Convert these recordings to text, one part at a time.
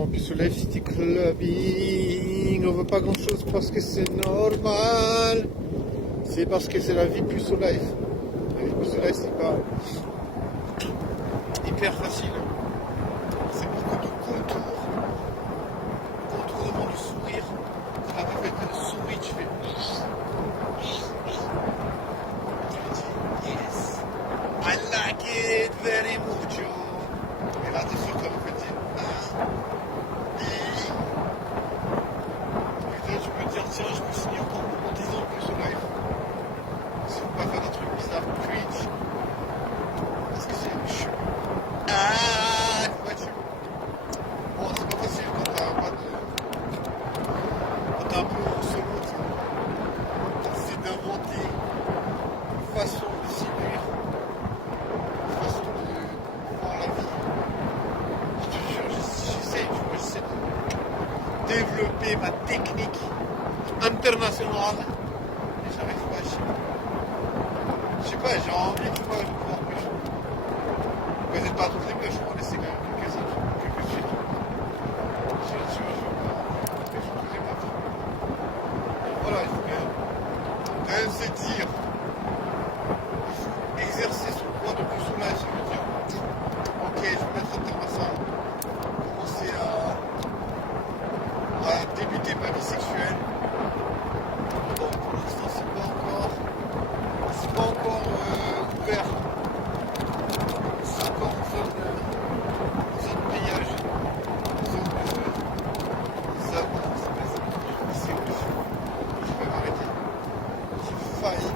bon, puis sous Life City Clubbing, on veut pas grand chose parce que c'est normal. C'est parce que c'est la vie plus au life. La vie plus au life, c'est pas hyper facile. C'est beaucoup de contournement du sourire. Quand la meuf elle sourit, tu fais. Yes, I like it very much. Et là, t'es sûr que la meuf elle dit. Putain, tu peux te dire, tiens, je me suis mis encore en 10 ans plus au life. Si on peut pas faire des trucs bizarres, preach. Parce que c'est chaud. Ah, ouais, c'est bon. Bon, c'est pas facile quand t'as pas de. Quand t'es un peu en solo, t'essaies d'inventer une façon de séduire, une façon de voir la vie. Je te jure, j'essaie, tu vois, j'essaie de développer ma technique internationale. Et j'arrive pas, je sais pas, j'ai envie, tu vois, de pouvoir pêcher. Peut-être pas toutes les pêches, on va laisser quand même quelques filles. Je veux pas pêcher toutes les meufs. Voilà, il faut quand même se dire, il faut exercer son point de plus soulage, ça veut dire, ok, je vais mettre un terme à ça, commencer à débuter ma vie sexuelle. Bon, pour l'instant, c'est pas encore ouvert. C'est encore en zone payage. Zone de ça, c'est où je vais m'arrêter. J'ai failli.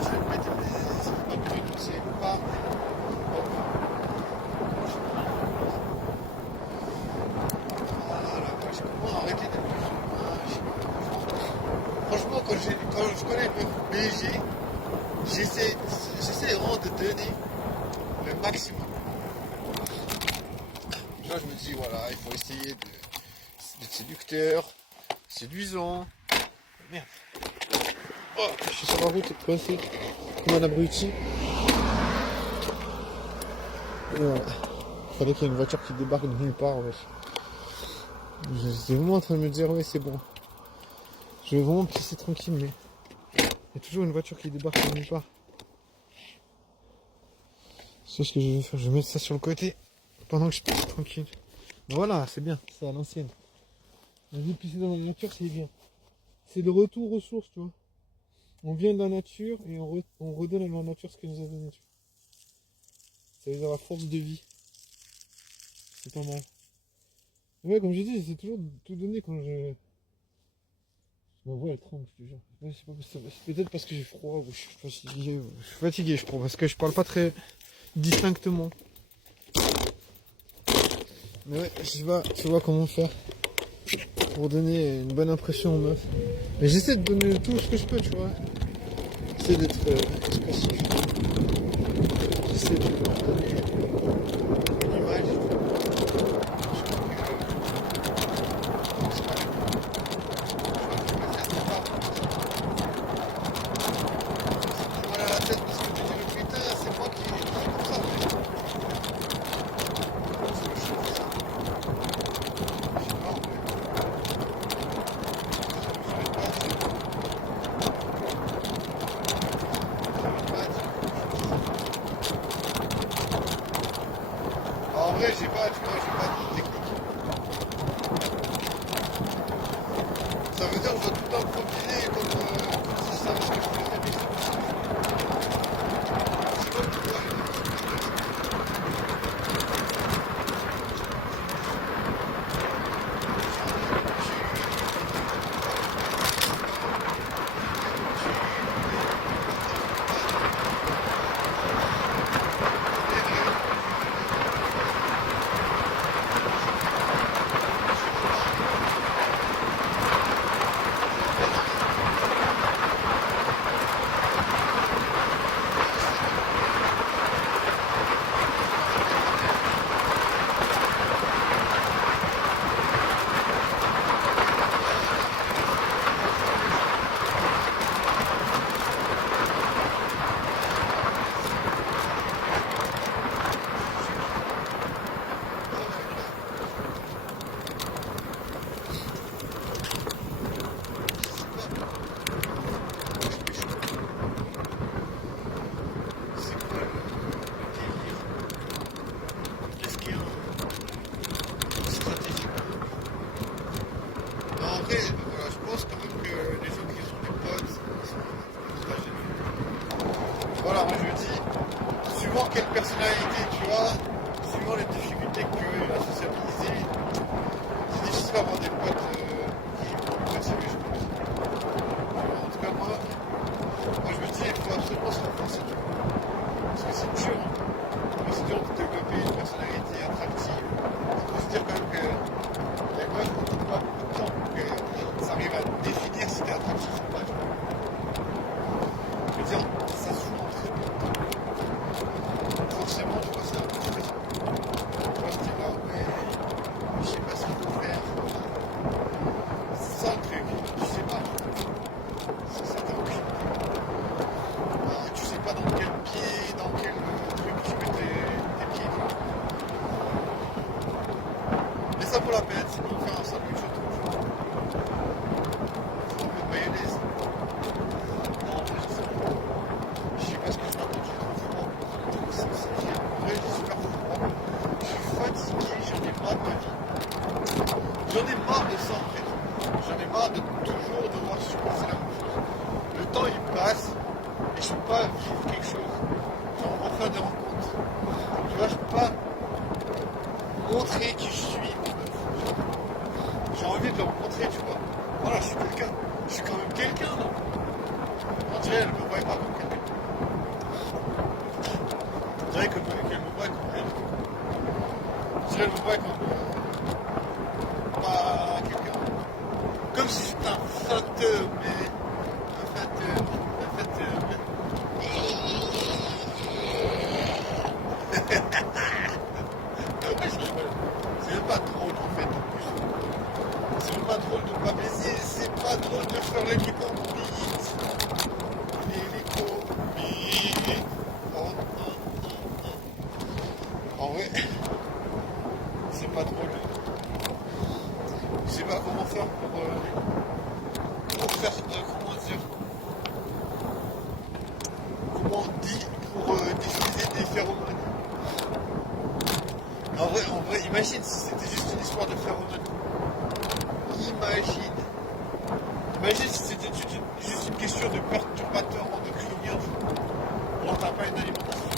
Je vais mettre des trucs, c'est pas. Hop. Voilà, comment arrêter d'être plus sauvage. Franchement, quand je connais le BG, j'essaie vraiment de donner le maximum. Là, je me dis, voilà, il faut essayer d'être séducteur, séduisant. Merde. Oh, je suis sur la route, coincé comme un abruti. Et voilà. Il fallait qu'il y ait une voiture qui débarque de nulle part, wesh. J'étais vraiment en train de me dire, ouais, c'est bon. Je vais vraiment pisser tranquille, mais il y a toujours une voiture qui débarque de nulle part. C'est ce que je vais faire, je vais mettre ça sur le côté pendant que je pisse tranquille. Voilà, c'est bien, c'est à l'ancienne. La vie de pisser dans la nature, c'est bien. C'est le retour aux sources, tu vois. On vient de la nature et on redonne à la nature ce que nous a donné. Ça veut dire la force de vie. C'est pas mal. Ouais, comme j'ai dit, j'essaie toujours de tout donner quand je... Ma voix elle tremble, je te jure. C'est peut-être parce que j'ai froid ou je suis fatigué. Je suis fatigué, je crois, parce que je parle pas très distinctement. Mais ouais, tu vois comment faire pour donner une bonne impression aux meufs. Mais j'essaie de donner tout ce que je peux, tu vois. J'essaie d'être expressif. J'essaie de leur donner une image. Voilà la tête parce que tu dis le putain, c'est moi qui dis comme ça. En vrai, j'ai pas de technique. Ça veut dire que je dois tout le temps improviser comme si je savais ce que je faisais, mais c'est pas pourquoi. Mais ça vaut la peine, sinon on fait un sandwich au truc. Un peu de mayonnaise. Non, en vrai, je sais pas. Je sais pas ce que je raconte, j'ai trop froid. En vrai, j'ai super froid. Je suis fatigué, j'en ai marre de ma vie. J'en ai marre de ça en fait. J'en ai marre de toujours devoir supporter la même chose. Le temps il passe et je peux pas vivre quelque chose. Genre en faire des rencontres. Tu vois, je peux pas montrer qui je suis. J'ai envie de le rencontrer, tu vois. Voilà, je suis quelqu'un. Je suis quand même quelqu'un, non? On dirait qu'elle me voit pas comme quelqu'un. On dirait qu'elle me voit comme quelqu'un. On dirait qu'elle me voit comme pas quelqu'un. Comme si j'étais un flatteur, mais un flatteur, mais... Ouais, je rigole. C'est même pas drôle en fait en plus. C'est même pas drôle de pas baiser, c'est pas drôle de faire les combines. Les combines. Oh, en vrai, c'est pas drôle. Je sais pas comment faire pour faire, comment dire, comment on dit pour diffuser des phéromones. En vrai, imagine si c'était juste une histoire de phéromones. Imagine si c'était juste une question de perturbateur endocrinien. Alors t'as pas une alimentation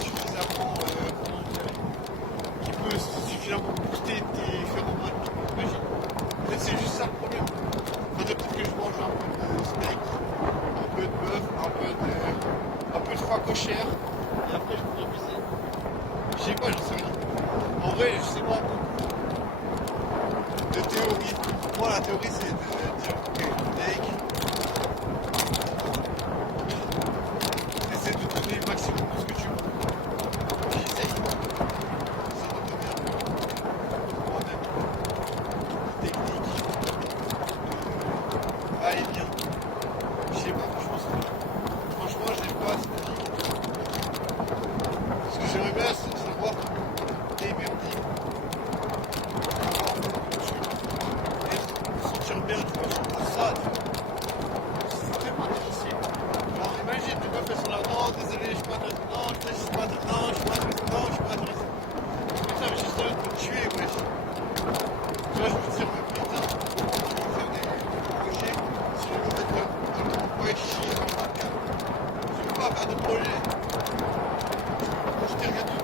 suffisamment, comment dire, qui peut suffisamment booster tes phéromones. Imagine. Peut-être c'est juste ça le problème. Faudrait peut-être que je mange un peu de steak, un peu de bœuf, un peu de foie cochère, et après je pourrais baisser. Je sais pas, j'en sais rien. En vrai, je sais pas de théorie. Pour moi, la théorie, c'est de dire, ok, steak, essaie de donner le maximum de ce que tu veux. J'essaye. Ça doit devenir moi-même. Technique. Va et vient. Je sais pas, franchement, je n'aime pas cette vie. Ce que j'aimerais bien, c'est savoir et bien dire. Sentir bien, tu vois, sur ça, tu vois. C'est vraiment difficile. Alors imagine, tu dois faire sur la non, désolé, je suis pas intéressé, non, je suis pas intéressé, non, je suis pas intéressé, non, je suis pas intéressé. Putain, mais j'ai envie de me tuer, wesh. Tu vois, je me dis, mais putain, je vais faire des projets, si je veux mettre un projet chier, je veux pas faire de projet. Je veux projeter rien du